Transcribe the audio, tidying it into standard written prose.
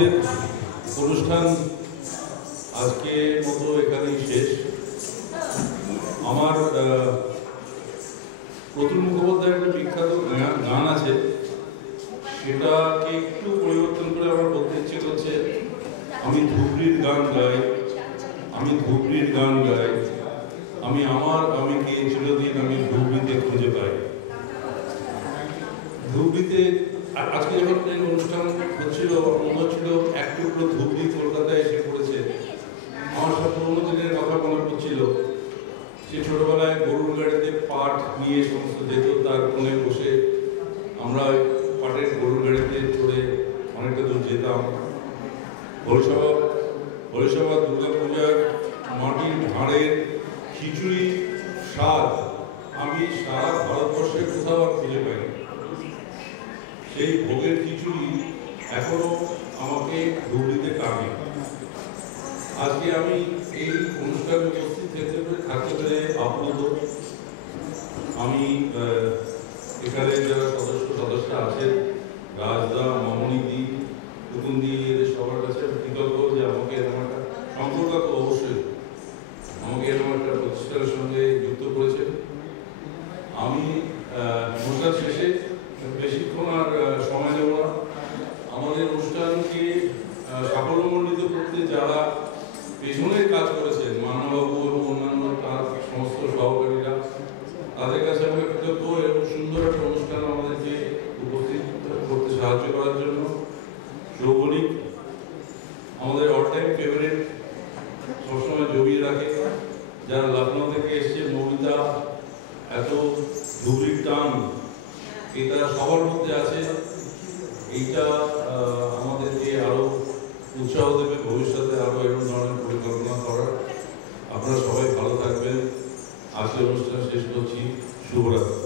আমাদের অনুষ্ঠান আজকে মতো এখানেই শেষ। আমার প্রতুল মুখোপাধ্যায়ের একটা বিখ্যাত গান আছে, সেটাকে একটু পরিবর্তন করে আমার বলতে ইচ্ছে করছে, আমি ধুবড়ির গান গাই, আমি ধুবড়ির গান গাই, আমি আমার আমি কে চিরদিন আমি ধুবড়িতে খুঁজে পাই। ধুবড়িতে আজকে যখন অনুষ্ঠান হচ্ছিল, মনে হচ্ছিল এক টুকরো ধুবড়ি কলকাতায় এসে পড়েছে। আমার সব পুরোনো দিনের কথা মনে পড়ছিল। সে ছোটবেলায় গরুর গাড়িতে পাট নিয়ে সমস্ত যেত, তার কোণে বসে আমরা পাটের গরুর গাড়িতে চড়ে অনেকটা দূর যেতাম। হরিসভা দুর্গাপূজার মাটির ভাঁড়ের খিচুড়ি স্বাদ আমি সারা ভারতবর্ষের কোথাও আর খুঁজে পাইনি। সেই ভোগের খিচুড়ি এখনো আমাকে ধুবড়িতে টানে। আজকে আমি এই অনুষ্ঠানে উপস্থিত থাকতে পেরে আপ্লুত। আমি এখানে যারা সদস্য আছেন, রাজদা, মামনিদি, টুকুন্দি, এদের সবার কাছে কৃতজ্ঞ যে আমাকে এরকম একটা সম্পর্ক, তো অবশ্যই আমাকে এরকম একটা প্রতিষ্ঠানের সঙ্গে যুক্ত করেছেন। আমি অনুষ্ঠান শেষে বেশিক্ষণ আর সময় নেব না। আমাদের অনুষ্ঠানকে সাফল্যমণ্ডিত করতে যারা পেছনের কাজ করেছেন, মান্নাবাবু এবং অন্যান্য তার সমস্ত সহকারীরা, তাদের কাছে আমরা কৃতজ্ঞ। এরকম সুন্দর একটা অনুষ্ঠান আমাদেরকে উপস্থিত করতে সাহায্য করার জন্য। সৌগনিক আমাদের অল টাইম ফেভারিট, সবসময় জমিয়ে রাখে। যারা লখনৌ থেকে এসছে, মৌমিতা, এত ধুবড়ির টান এটা সবার মধ্যে আছে। এইটা আমাদেরকে আরো উৎসাহ দেবে ভবিষ্যতে আরো এরকম ধরনের পরিকল্পনা করার। আপনারা সবাই ভালো থাকবেন। আজকের অনুষ্ঠান শেষ করছি। শুভরাত্রি।